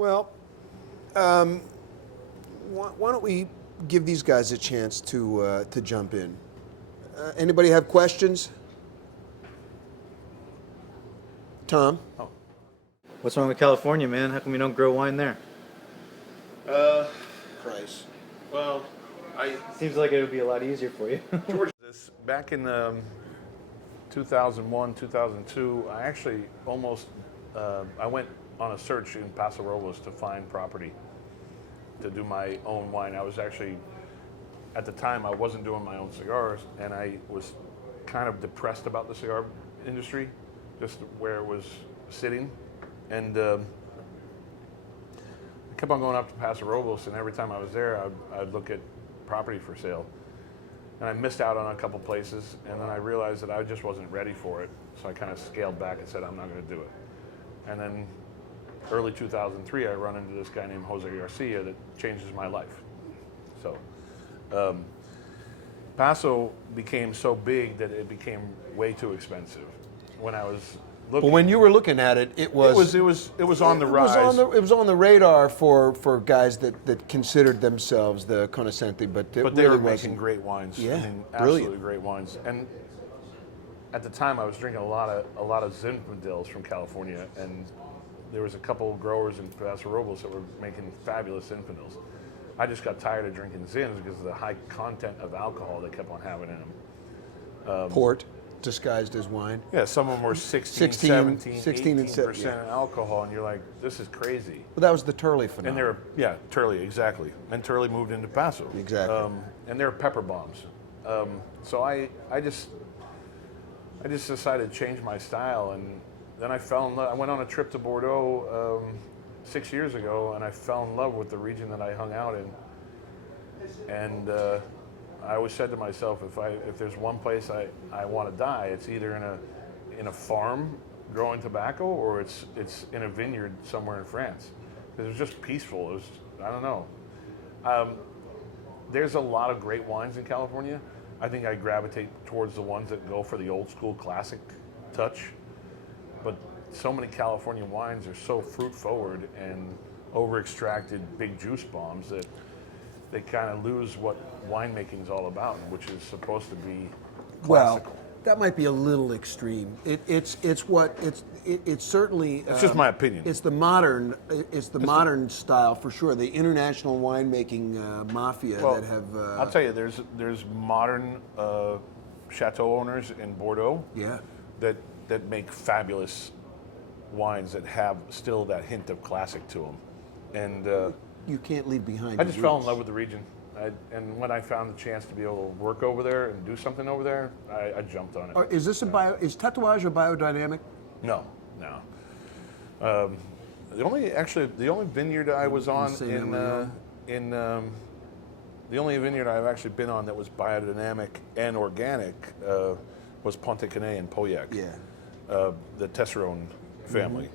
Well, why don't we give these guys a chance to jump in? Anybody have questions? Tom? What's wrong with California, man? How come we don't grow wine there? Price. Well, Seems like it would be a lot easier for you. George, this back in 2001, 2002, I actually I went on a search in Paso Robles to find property to do my own wine. I was actually, at the time, I wasn't doing my own cigars, and I was kind of depressed about the cigar industry, just where it was sitting, and I kept on going up to Paso Robles, and every time I was there, I'd look at property for sale. And I missed out on a couple places, and then I realized that I just wasn't ready for it. So I kind of scaled back and said, I'm not going to do it. And then early 2003, I run into this guy named Jose Garcia that changes my life. So Paso became so big that it became way too expensive. When I was looking, But when you were looking at it, it was it was on the rise. It was on the radar for guys that considered themselves the conoscenti, but it But they really were wasn't. making great wines. Yeah, I mean, brilliant. absolutely great wines. And at the time, I was drinking a lot of Zinfandels from California, and there was a couple of growers in Paso Robles that were making fabulous Zinfandels. I just got tired of drinking Zins because of the high content of alcohol they kept on having in them. Port disguised as wine. Yeah, some of them were 16, 17, 18% alcohol, and you're like, this is crazy. Well, that was the Turley And phenomenon. Turley, exactly. And Turley moved into Paso. Exactly. And they're pepper bombs. So I just decided to change my style, and then I fell in love. I went on a trip to Bordeaux 6 years ago, and I fell in love with the region that I hung out in. And I always said to myself, if there's one place I want to die, it's either in a farm growing tobacco, or it's in a vineyard somewhere in France. Because it was just peaceful. It was, I don't know. There's a lot of great wines in California. I think I gravitate towards the ones that go for the old school classic touch. But so many California wines are so fruit forward and over extracted big juice bombs that they kind of lose what winemaking is all about, which is supposed to be classical. Well, that might be a little extreme. It's certainly. It's just my opinion. It's the modern style for sure. The international winemaking mafia that have. I'll tell you, there's modern chateau owners in Bordeaux. Yeah. That make fabulous wines that have still that hint of classic to them, and. You can't leave behind. I just fell in love with the region, and when I found the chance to be able to work over there and do something over there, I jumped on it. Is this is Tatuage a biodynamic? No. The only vineyard I was on the only vineyard I've actually been on that was biodynamic and organic was Ponte Canet in Pauillac. Yeah. The Tesserone family.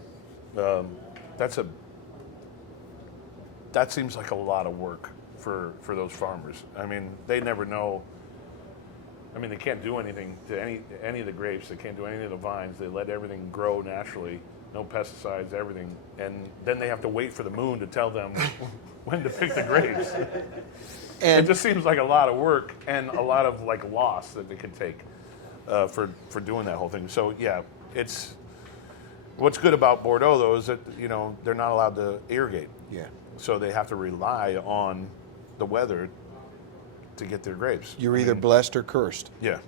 That seems like a lot of work for those farmers. I mean, they never know. I mean, they can't do anything to any of the grapes. They can't do any of the vines. They let everything grow naturally, no pesticides, everything. And then they have to wait for the moon to tell them when to pick the grapes. And it just seems like a lot of work and a lot of like loss that they could take for doing that whole thing. So yeah, it's what's good about Bordeaux though is that they're not allowed to irrigate. Yeah. So they have to rely on the weather to get their grapes. You're either blessed or cursed. Yeah.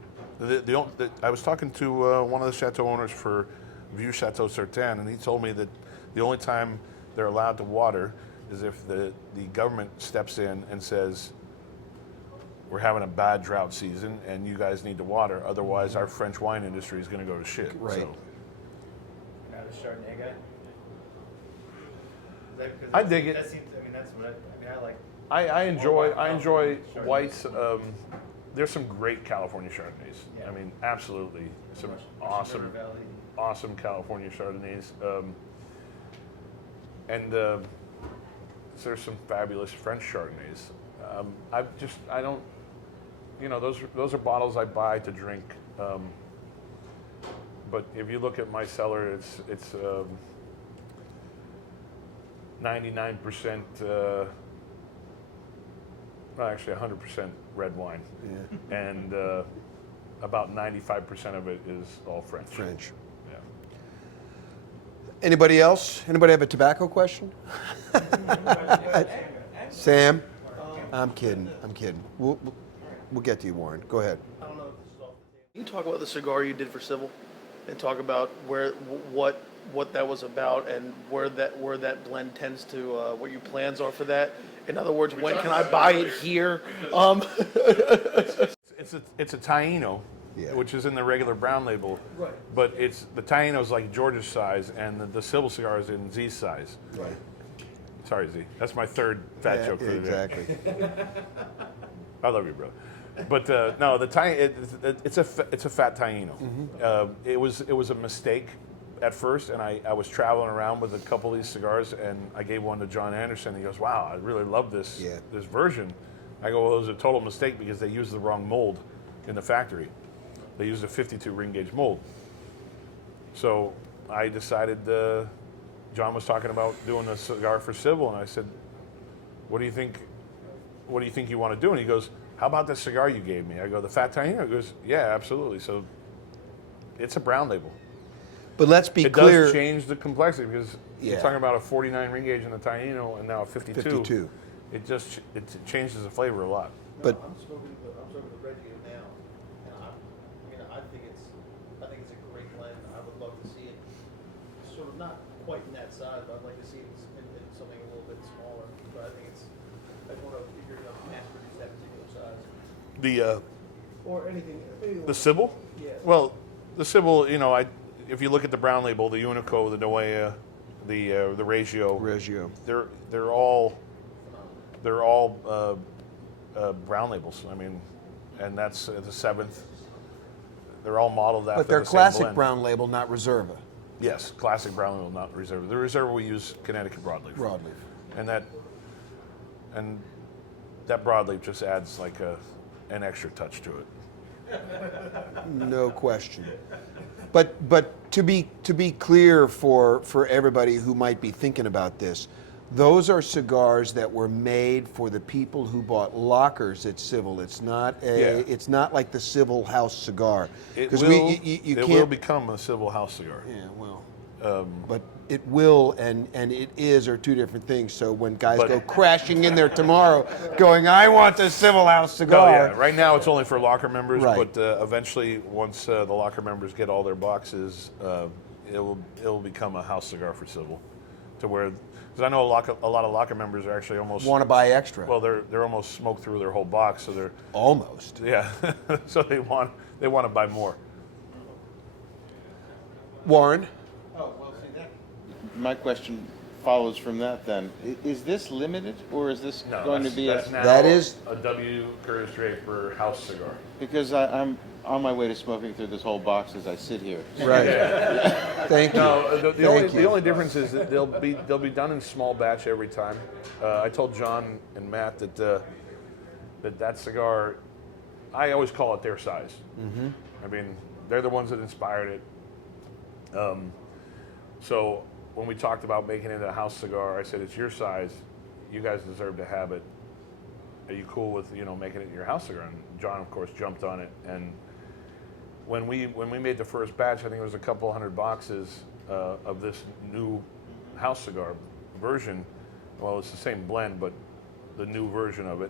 I was talking to one of the chateau owners for Vieux Chateau Certain, and he told me that the only time they're allowed to water is if the government steps in and says, we're having a bad drought season and you guys need to water, otherwise our French wine industry is going to go to shit. Right. So. Not a Chardonnay guy? I dig it. That seems, that's what I like. I enjoy whites. There's some great California Chardonnays. Yeah. I mean, absolutely, some awesome California Chardonnays. And there's some fabulous French Chardonnays. I don't, those are bottles I buy to drink. But if you look at my cellar, 99%, well, actually 100% red wine. Yeah. And about 95% of it is all French. French. Yeah. Anybody else? Anybody have a tobacco question? Sam? I'm kidding. I'm kidding. We'll get to you, Warren. Go ahead. I don't know if this is off the table. Can you talk about the cigar you did for Civil, and talk about what that was about, and where that blend tends to what your plans are for that? In other words, when can I buy it here? It's a Taino, Yeah. which is in the regular brown label. Right. But the Taino's like George's size, and the Civil cigar is in Z's size. Right. Sorry, Z. That's my third fat joke for the day. Exactly. I love you, bro. But no, it's a fat Taino. It was a mistake at first, and I was traveling around with a couple of these cigars, and I gave one to John Anderson. He goes, "Wow, I really love this this version." I go, "Well, it was a total mistake because they used the wrong mold in the factory. They used a 52 ring gauge mold." So I decided. John was talking about doing a cigar for Civil, and I said, "What do you think? What do you think you want to do?" And he goes, "How about the cigar you gave me?" I go, "The Fat Taino?" He goes, "Yeah, absolutely." So it's a brown label. But let's be It clear. does change the complexity because Yeah. you're talking about a 49 ring gauge in the Taino and now a 52. 52. It just it changes the flavor a lot. But I'm smoking the Reggio now, and I think it's a great blend. I would love to see it sort of not quite in that size, but I'd like to see it in something a little bit smaller. But I just want to figure out mass produce that particular size or anything. The Civil? Yeah. Well, the Civil, if you look at the brown label, the Unico, the Noea, the Reggio, they're all brown labels. I mean, and that's the seventh. They're all modeled after but they're the same classic blend. brown label, not Reserva. Yes, classic brown label, not Reserva. The Reserva we use Connecticut broadleaf. Broadleaf. And that broadleaf just adds like an extra touch to it. No question. But to be clear for everybody who might be thinking about this, those are cigars that were made for the people who bought lockers at Civil. It's not it's not like the Civil House cigar. It 'Cause will, you it can't, will become a Civil House cigar. Yeah, well. But it will and it is are two different things. So when guys go crashing in there tomorrow going, "I want the Civil House cigar." No, yeah. Right now it's only for locker members, Right. but eventually, once the locker members get all their boxes, it will become a house cigar for Civil, to where, because I know a lot of locker members are actually almost Want to buy extra. well, they're almost smoked through their whole box, so they're Almost. yeah, so they want to buy more. Warren? Oh, well, see, my question follows from that then. Is this limited, or is this No, going to be that's a... now That is- a W. Curtis Draper house cigar. Because I'm on my way to smoking through this whole box as I sit here. Right. Thank you. No, the Thank you. only difference is that they'll be done in small batch every time. I told John and Matt that cigar, I always call it their size. Mm-hmm. I mean, they're the ones that inspired it. So when we talked about making it a house cigar, I said, "It's your size. You guys deserve to have it. Are you cool with making it your house cigar?" And John, of course, jumped on it. And when we made the first batch, I think it was a couple hundred boxes of this new house cigar version. Well, it's the same blend, but the new version of it.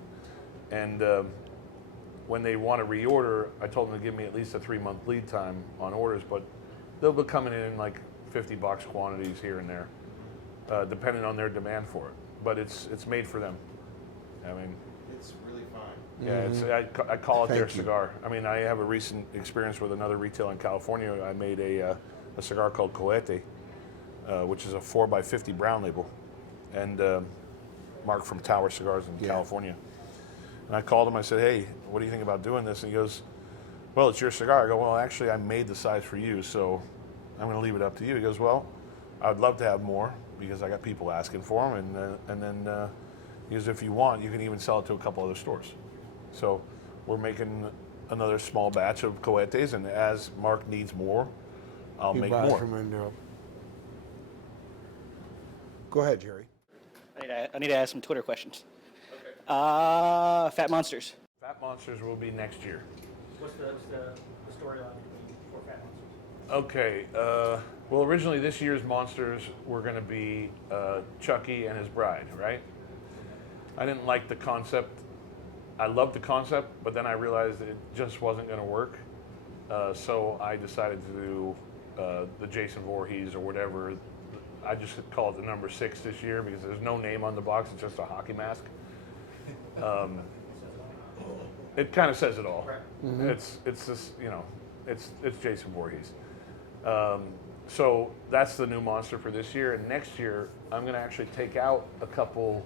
And when they want to reorder, I told them to give me at least a 3-month lead time on orders, but they'll be coming in like 50-box quantities here and there, depending on their demand for it. But it's made for them. I mean, It's really fine. yeah, I call it their Thank you. cigar. I mean, I have a recent experience with another retailer in California. I made a cigar called Cohete, which is a 4x50 brown label, and marked from Tower Cigars in California. And I called him. I said, "Hey, what do you think about doing this?" And he goes, "Well, it's your cigar." I go, "Well, actually, I made the size for you, so I'm going to leave it up to you." He goes, "Well, I would love to have more because I got people asking for them, and then he goes, if you want, you can even sell it to a couple other stores." So we're making another small batch of Cohetes, and as Mark needs more, I'll You make buy more. from Indo. Go ahead, Jerry. I need to ask some Twitter questions. Okay. Fat Monsters. Fat Monsters will be next year. What's the storyline for Fat Monsters? Okay. Well, originally this year's monsters were going to be Chucky and his bride, right? I didn't like the concept. I loved the concept, but then I realized it just wasn't going to work. So I decided to do the Jason Voorhees or whatever. I just call it the number 6 this year because there's no name on the box. It's just a hockey mask. It kind of says it all. Mm-hmm. It's just, you know, it's Jason Voorhees. So that's the new monster for this year. And next year, I'm going to actually take out a couple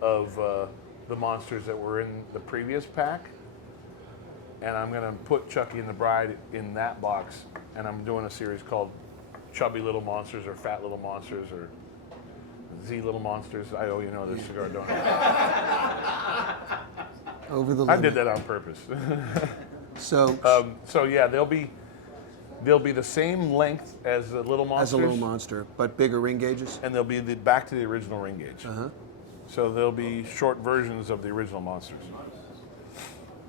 of the monsters that were in the previous pack. And I'm going to put Chucky and the Bride in that box. And I'm doing a series called Chubby Little Monsters or Fat Little Monsters or Z Little Monsters. I owe you know this cigar, don't I? Over the I limit. did that on purpose. So Yeah, they'll be the same length as the Little Monsters. as a little monster, but bigger ring gauges. And they'll be back to the original ring gauge. Uh-huh. So they'll be short versions of the original monsters.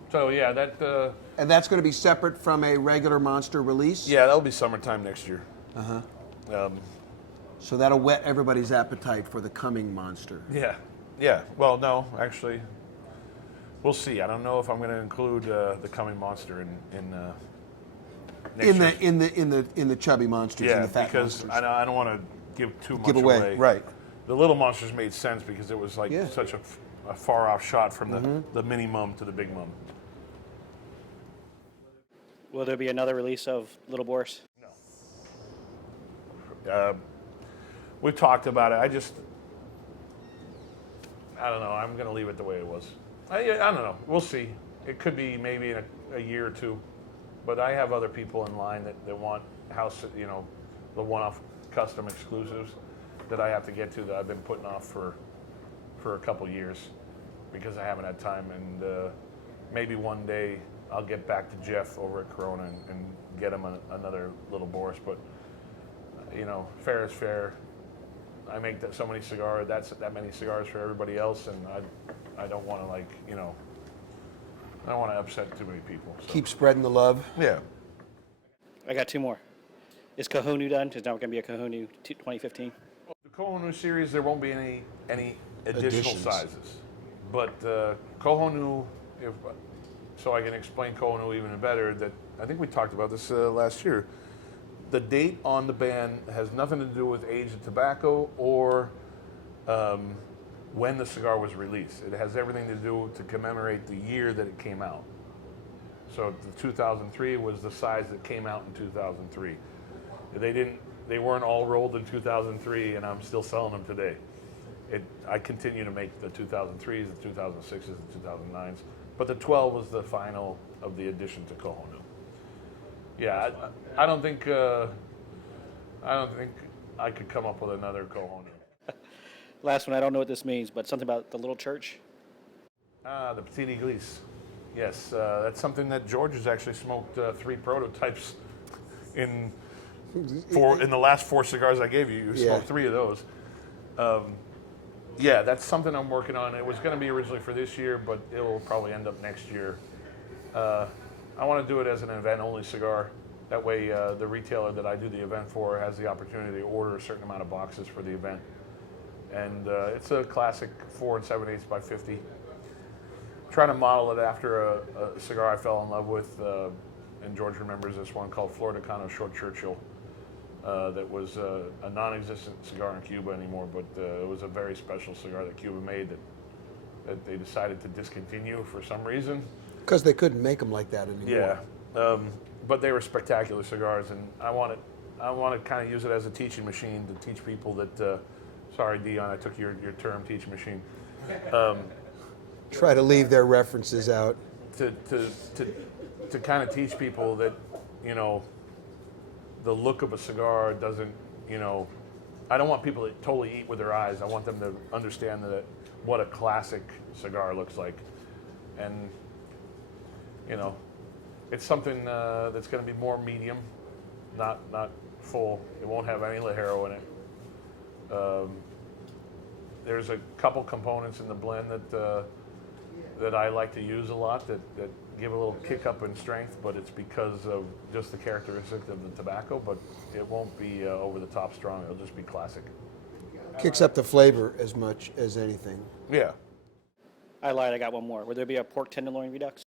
So yeah, And that's going to be separate from a regular monster release? yeah, that'll be summertime next year. Uh-huh. So that'll whet everybody's appetite for the coming monster. Yeah. Well, no, actually, we'll see. I don't know if I'm going to include the coming monster in next year. In the chubby monsters, in Yeah, the fat because monsters. I don't want to give too much Give away, right. The little monsters made sense because it was like Yeah. such a far off shot from the mini mum to the big mum. Will there be another release of Little Boris? We talked about it. I don't know. I'm going to leave it the way it was. I don't know. We'll see. It could be maybe in a year or two. But I have other people in line that want house, the one-off custom exclusives that I have to get to that I've been putting off for a couple years because I haven't had time. And maybe one day I'll get back to Jeff over at Corona and get him another Little Boris. But fair is fair. I make so many cigars. That's that many cigars for everybody else, and I don't want to I don't want to upset too many people. So. Keep spreading the love. Yeah. I got 2 more. Is Kohonu done? Is now going to be a Kohonu 2015? The Kohonu series, there won't be any additional Additions. sizes, but Kohonu. So I can explain Kohonu even better. That I think we talked about this last year. The date on the ban has nothing to do with age of tobacco or when the cigar was released. It has everything to do to commemorate the year that it came out. So the 2003 was the size that came out in 2003. They weren't all rolled in 2003, and I'm still selling them today. I continue to make the 2003s, the 2006s, the 2009s, but the 12 was the final of the addition to Kohonu. Yeah, I don't think I could come up with another Kohonu. Last one, I don't know what this means, but something about the little church. The Petite Église. Yes, that's something that George has actually smoked 3 prototypes in the last 4 cigars I gave you. You smoked 3 of those. Yeah, that's something I'm working on. It was going to be originally for this year, but it will probably end up next year. I want to do it as an event-only cigar. That way, the retailer that I do the event for has the opportunity to order a certain amount of boxes for the event. And it's a classic 4 7/8 by 50. Trying to model it after a cigar I fell in love with, and George remembers this one called Flor de Cano Short Churchill. That was a non-existent cigar in Cuba anymore, but it was a very special cigar that Cuba made that they decided to discontinue for some reason. Because they couldn't make them like that anymore. Yeah, but they were spectacular cigars, and I want to kind of use it as a teaching machine to teach people that. Sorry, Dion, I took your term, teaching machine. Try to leave their references out. To kind of teach people that the look of a cigar doesn't I don't want people to totally eat with their eyes. I want them to understand what a classic cigar looks like, and it's something that's going to be more medium, not full. It won't have any Ligero in it. there's a couple components in the blend that I like to use a lot that give a little kick up in strength, but it's because of just the characteristic of the tobacco, but it won't be over the top strong. It'll just be classic. Kicks up the flavor as much as anything. Yeah. I lied. I got one more. Would there be a pork tenderloin redux?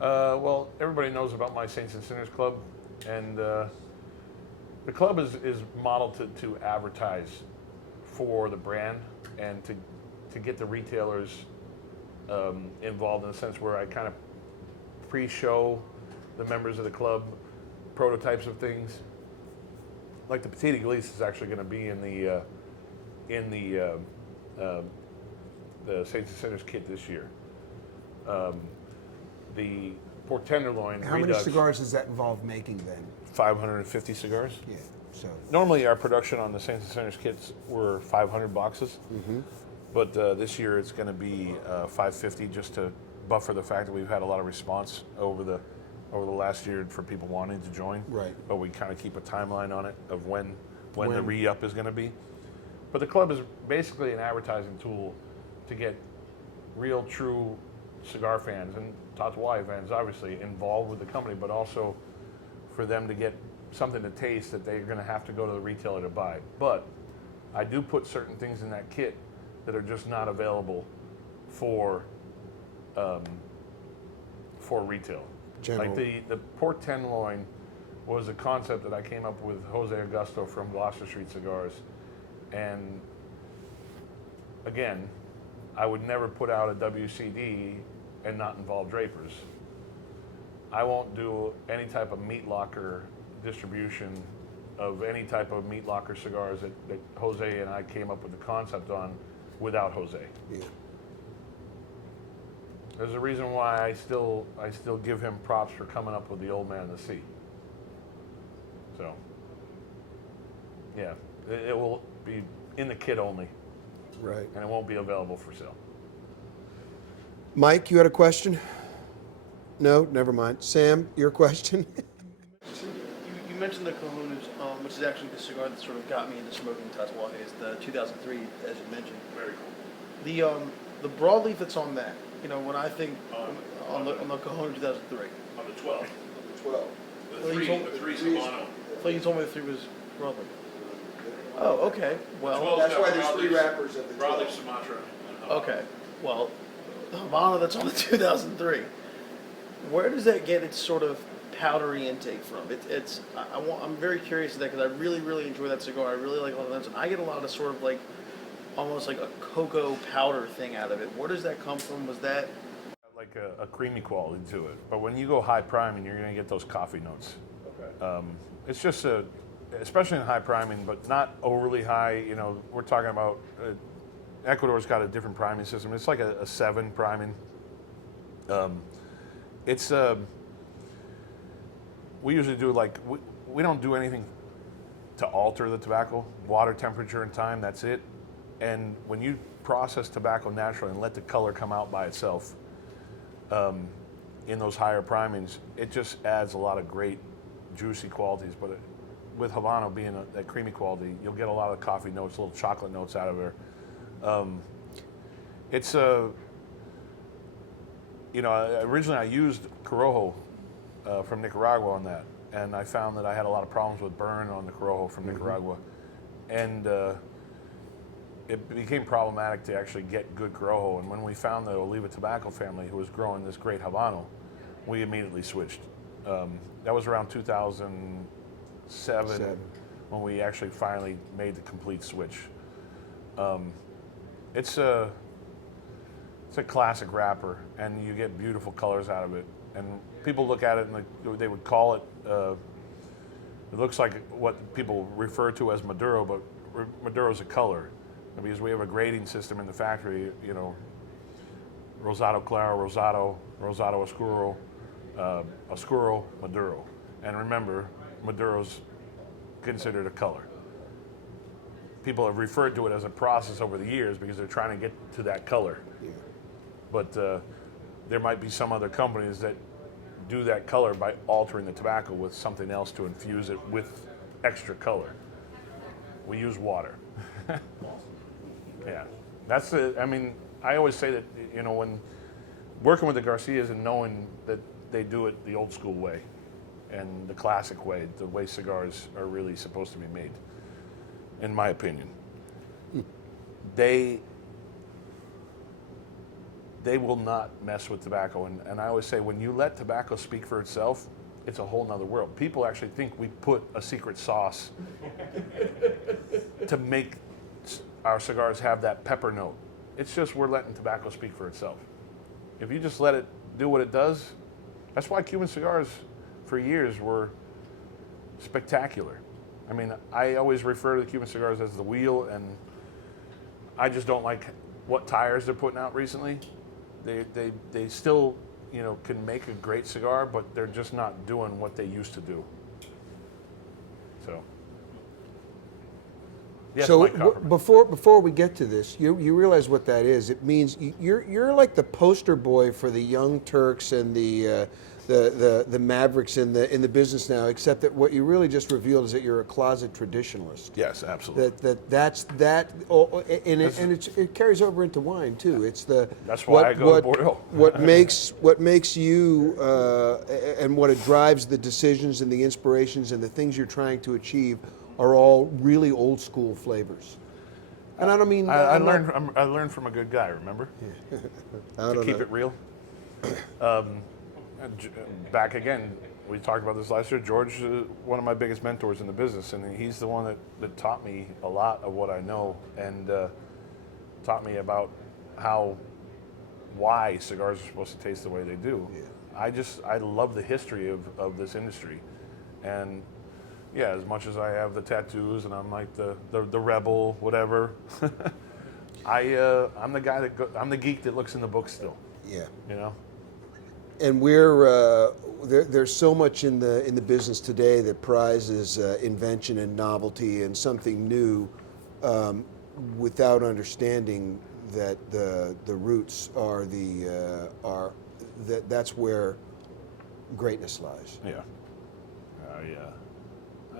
Well, everybody knows about my Saints and Sinners Club, and the club is modeled to advertise for the brand and to get the retailers involved in a sense where I kind of pre-show the members of the club prototypes of things. Like the Petite Église is actually going to be in the Saints and Sinners kit this year. The pork tenderloin How many redux, cigars does that involve making then? 550 cigars. Yeah. So Normally our production on the Saints and Sinners kits were 500 boxes, but this year it's going to be 550 just to buffer the fact that we've had a lot of response over the last year for people wanting to join. Right. But we kind of keep a timeline on it of when the re-up is going to be. But the club is basically an advertising tool to get real, true cigar fans and Tatuaje fans, obviously, involved with the company, but also for them to get something to taste that they're going to have to go to the retailer to buy. But I do put certain things in that kit that are just not available for retail. General. Like the pork tenderloin was a concept that I came up with Jose Augusto from Gloucester Street Cigars, and again, I would never put out a WCD and not involve Drapers. I won't do any type of meat locker distribution of any type of meat locker cigars that Jose and I came up with the concept on without Jose. yeah. There's a reason why I still give him props for coming up with the Old Man of the Sea. So, yeah, it will be in the kit only, Right. and it won't be available for sale. Mike, you had a question? No, never mind. Sam, your question? You mentioned the Cajunas, which is actually the cigar that sort of got me into smoking Tatuajes, the 2003, as you mentioned. Very cool. The broadleaf that's on that, when I think on the Cajuna 2003. On the 12. 12. The three Sabano. I thought you told me the 3 was broadleaf. Oh, okay. Well, That's why there's 3 wrappers of the 12. Broadleaf Sumatra. okay. Well, the Habano that's on the 2003. Where does that get its sort of powdery intake from? I'm very curious of that because I really, really enjoy that cigar. I really like all the notes, and I get a lot of sort of like almost like a cocoa powder thing out of it. Where does that come from? Was that Like a creamy quality to it. But when you go high priming, you're going to get those coffee notes. okay? It's just especially in high priming, but not overly high. We're talking about Ecuador's got a different priming system. It's like a 7 priming. We usually do we don't do anything to alter the tobacco. Water, temperature, and time, that's it. And when you process tobacco naturally and let the color come out by itself in those higher primings, it just adds a lot of great juicy qualities. But with Habano being that creamy quality, you'll get a lot of coffee notes, little chocolate notes out of there. Originally I used Corojo from Nicaragua on that, and I found that I had a lot of problems with burn on the Corojo from Nicaragua, and it became problematic to actually get good Corojo. And when we found the Oliva Tobacco family who was growing this great Habano, we immediately switched. That was around 2007 when we actually finally made the complete switch. It's a classic wrapper, and you get beautiful colors out of it. And people look at it and they would call it. It looks like what people refer to as Maduro, but Maduro's a color, because we have a grading system in the factory. Rosado Claro, Rosado Oscuro, Oscuro, Maduro. And remember, Maduro's considered a color. People have referred to it as a process over the years because they're trying to get to that color. Yeah. But there might be some other companies that do that color by altering the tobacco with something else to infuse it with extra color. We use water. Yeah, that's the. I mean, I always say that when working with the Garcias and knowing that they do it the old school way, and the classic way, the way cigars are really supposed to be made, in my opinion, they will not mess with tobacco. And I always say, when you let tobacco speak for itself, it's a whole nother world. People actually think we put a secret sauce to make our cigars have that pepper note. It's just we're letting tobacco speak for itself. If you just let it do what it does, that's why Cuban cigars for years were spectacular. I mean, I always refer to the Cuban cigars as the wheel, and I just don't like what tires they're putting out recently. They still, can make a great cigar, but they're just not doing what they used to do. So, yes, So Mike Copperman. before we get to this, you realize what that is. It means you're like the poster boy for the young Turks and the Mavericks in the business now. Except that what you really just revealed is that you're a closet traditionalist. Yes, absolutely. It carries over into wine too. It's That's why I go to Bordeaux. what makes you and what it drives the decisions and the inspirations and the things you're trying to achieve are all really old school flavors. And I don't mean I learned from a good guy. Remember, to keep it real. Back again, we talked about this last year. George is one of my biggest mentors in the business, and he's the one that taught me a lot of what I know, and taught me about why cigars are supposed to taste the way they do. Yeah. I love the history of this industry, and yeah, as much as I have the tattoos and I'm like the rebel, whatever, I'm the guy I'm the geek that looks in the book still. Yeah. And we're there's so much in the business today that prizes invention and novelty and something new, without understanding that the roots are that's where greatness lies. Yeah.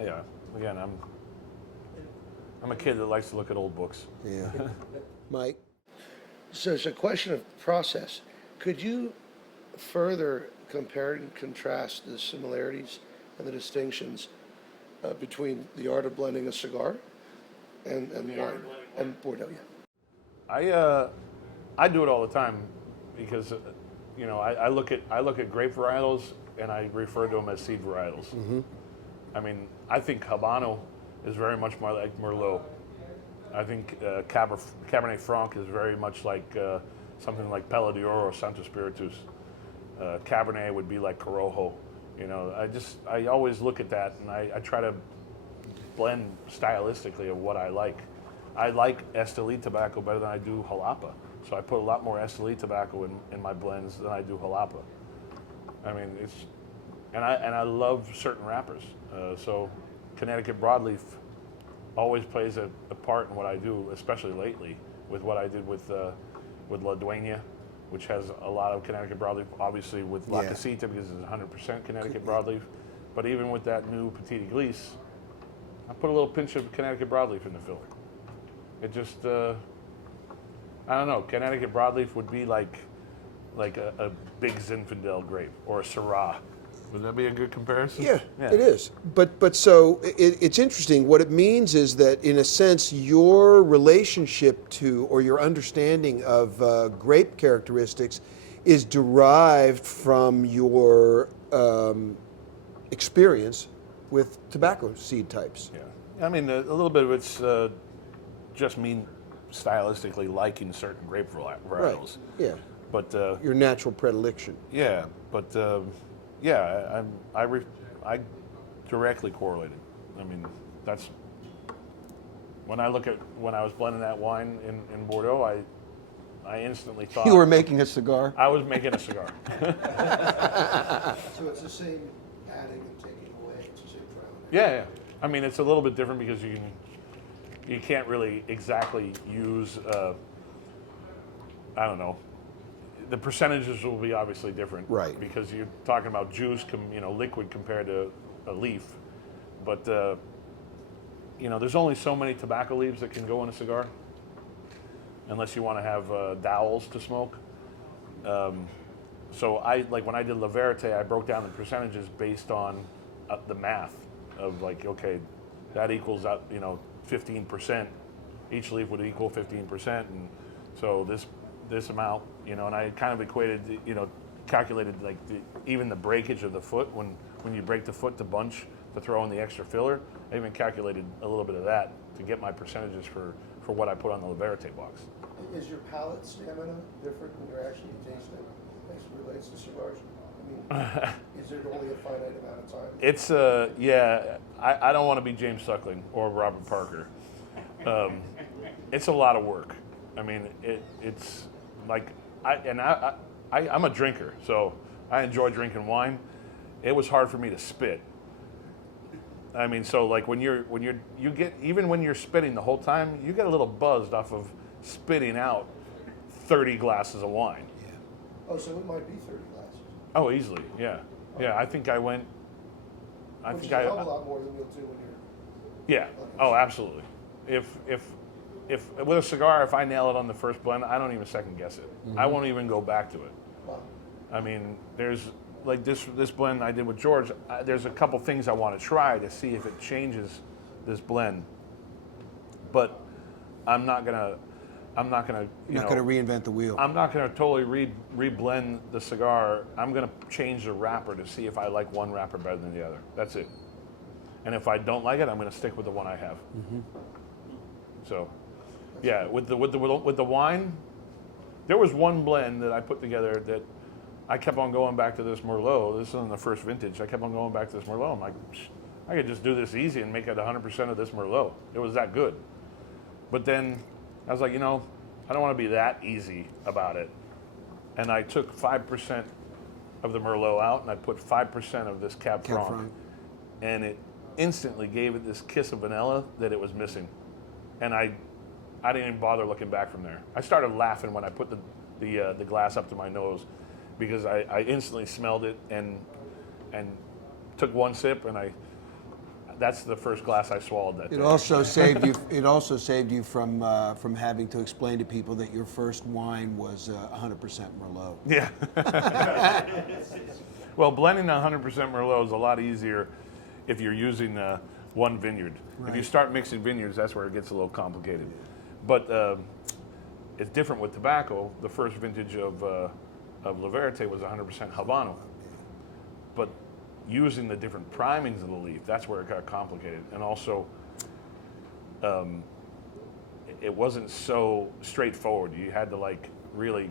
Yeah. Again, I'm a kid that likes to look at old books. Yeah. Mike? So it's a question of process. Could you further compare and contrast the similarities and the distinctions between the art of blending a cigar and wine and Bordeaux? Yeah. I do it all the time because I look at grape varietals and I refer to them as seed varietals. Mm-hmm. I mean, I think Habano is very much more like Merlot. I think Cabernet Franc is very much like something like Pella d'Oro or Santo Spiritus. Cabernet would be like Corojo. I always look at that and I try to blend stylistically of what I like. I like Esteli tobacco better than I do Jalapa. So I put a lot more Esteli tobacco in my blends than I do Jalapa. I mean, and I love certain wrappers. So Connecticut broadleaf always plays a part in what I do, especially lately with what I did with La Dueña, which has a lot of Connecticut broadleaf, obviously with La Casita because it's 100% Connecticut broadleaf. But even with that new Petit Église, I put a little pinch of Connecticut broadleaf in the filler. It just, I don't know, Connecticut broadleaf would be like a big Zinfandel grape or a Syrah. Would that be a good comparison? Yeah, it is. But so it's interesting. What it means is that, in a sense, your relationship to or your understanding of grape characteristics is derived from your experience with tobacco seed types. Yeah, I mean, a little bit of it's just me stylistically liking certain grape varietals. Right. Yeah. But your natural predilection. Yeah, but I directly correlated. I mean, that's when I was blending that wine in Bordeaux, I instantly thought You were making a cigar? I was making a cigar. So it's the same adding and taking away. It's the same trial. Yeah. I mean, it's a little bit different because you can't really exactly use I don't know. The percentages will be obviously different, right? Because you're talking about juice, liquid compared to a leaf. But there's only so many tobacco leaves that can go in a cigar. unless you want to have dowels to smoke. So I like when I did La Verite, I broke down the percentages based on the math of like, okay, that equals out, 15%. Each leaf would equal 15%, and so this amount, and I kind of equated, calculated like even the breakage of the foot when you break the foot to bunch to throw in the extra filler. I even calculated a little bit of that to get my percentages for what I put on the La Verite box. Is your palate stamina different when you're actually tasting it as it relates to cigars? I mean, is there only a finite amount of time? It's yeah. I don't want to be James Suckling or Robert Parker. It's a lot of work. I mean, it's like I'm a drinker, so I enjoy drinking wine. It was hard for me to spit. I mean, so like when you get, even when you're spitting the whole time, you get a little buzzed off of spitting out 30 glasses of wine. Oh, so it might be 30 glasses. Oh, easily, yeah, yeah. I think I went. Which is a hell of a lot more than you'll do when you're. Yeah. Oh, absolutely. If with a cigar, if I nail it on the first blend, I don't even second guess it. I won't even go back to it. Wow. I mean, there's like this blend I did with George. There's a couple things I want to try to see if it changes this blend, but I'm not gonna. You're not going to reinvent the wheel. I'm not gonna totally reblend the cigar. I'm gonna change the wrapper to see if I like one wrapper better than the other. That's it. And if I don't like it, I'm gonna stick with the one I have. So, yeah, with the wine, there was one blend that I put together that I kept on going back to this Merlot. This is in the first vintage. I kept on going back to this Merlot. I'm like, I could just do this easy and make it 100% of this Merlot. It was that good. But then I was like, I don't want to be that easy about it. And I took 5% of the Merlot out and I put 5% of this Cab Franc. And it instantly gave it this kiss of vanilla that it was missing. And I didn't even bother looking back from there. I started laughing when I put the glass up to my nose because I instantly smelled it and took one sip, and that's the first glass I swallowed that day. It also saved you. It also saved you from having to explain to people that your first wine was 100% Merlot. Yeah. Well, blending 100% Merlot is a lot easier if you're using one vineyard. Right. If you start mixing vineyards, that's where it gets a little complicated. But it's different with tobacco. The first vintage of La Verite was 100% Habano. But using the different primings of the leaf, that's where it got complicated. And also, it wasn't so straightforward. You had to really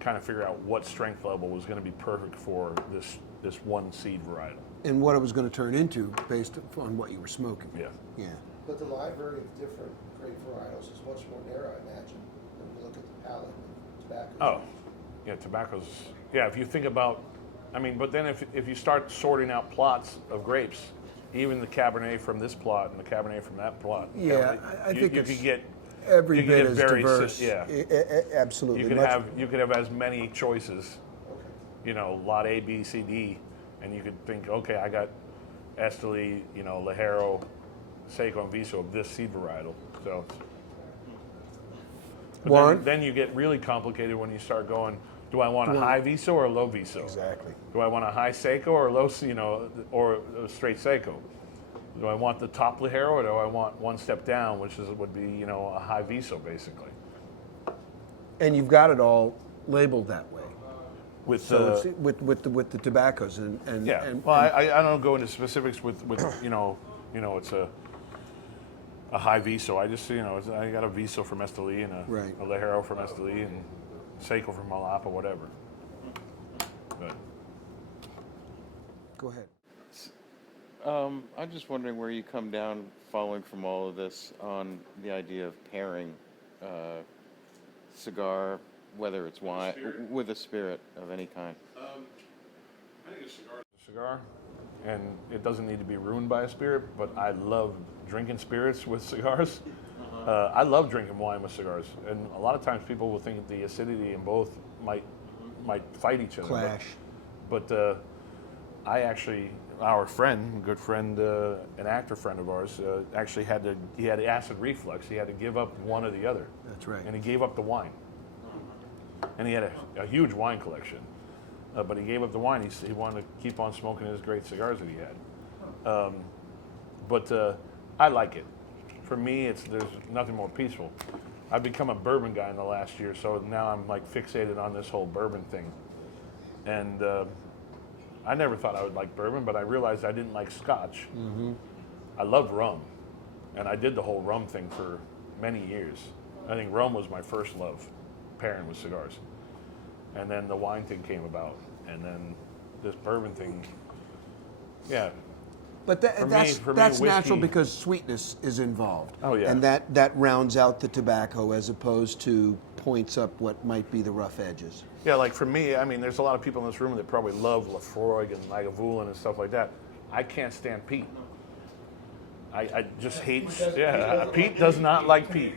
kind of figure out what strength level was going to be perfect for this one seed varietal. And what it was going to turn into based on what you were smoking. Yeah. Yeah. But the library of different grape varietals is much more narrow, I imagine, when you look at the palate and tobacco. Oh, yeah, tobacco's, yeah, if you think about, but then if you start sorting out plots of grapes, even the Cabernet from this plot and the Cabernet from that plot. Yeah, I think you it's could get every you could bit get as very diverse. yeah. Absolutely. You could have as many choices, lot A, B, C, D, and you could think, okay, I got Esteli, Ligero, Seco, and Viso of this seed varietal. So, but then you get really complicated when you start going, do I want a high Viso or a low Viso? Exactly. Do I want a high Seco or a low, or a straight Seco? Do I want the top Ligero or do I want one step down, which would be, a high Viso basically? And you've got it all labeled that way. With So it's with the tobaccos and yeah. and, Well, and I don't go into specifics with it's a high Viso. I just I got a Viso from Esteli and a Ligero from Esteli and Seco from Malapa, whatever. But go ahead. I'm just wondering where you come down following from all of this on the idea of pairing cigar, whether it's wine, with a spirit of any kind. I think a cigar is a cigar, and it doesn't need to be ruined by a spirit, but I love drinking spirits with cigars. I love drinking wine with cigars, and a lot of times people will think the acidity in both might fight each other. Clash. But I actually, our friend, good friend, an actor friend of ours, actually he had acid reflux. He had to give up one or the other. That's right. And he gave up the wine. And he had a huge wine collection. But he gave up the wine. He wanted to keep on smoking his great cigars that he had. But I like it. For me, there's nothing more peaceful. I've become a bourbon guy in the last year, so now I'm like fixated on this whole bourbon thing. And I never thought I would like bourbon, but I realized I didn't like scotch. Mm-hmm. I love rum, and I did the whole rum thing for many years. I think rum was my first love, pairing with cigars. And then the wine thing came about, and then this bourbon thing, yeah. But For that's me, natural whiskey- because sweetness is involved. Oh, yeah. And that rounds out the tobacco as opposed to points up what might be the rough edges. Yeah, like for me, I mean, there's a lot of people in this room that probably love Lafroig and Lagavulin and stuff like that. I can't stand peat. I just hate, yeah, Pete does not like peat.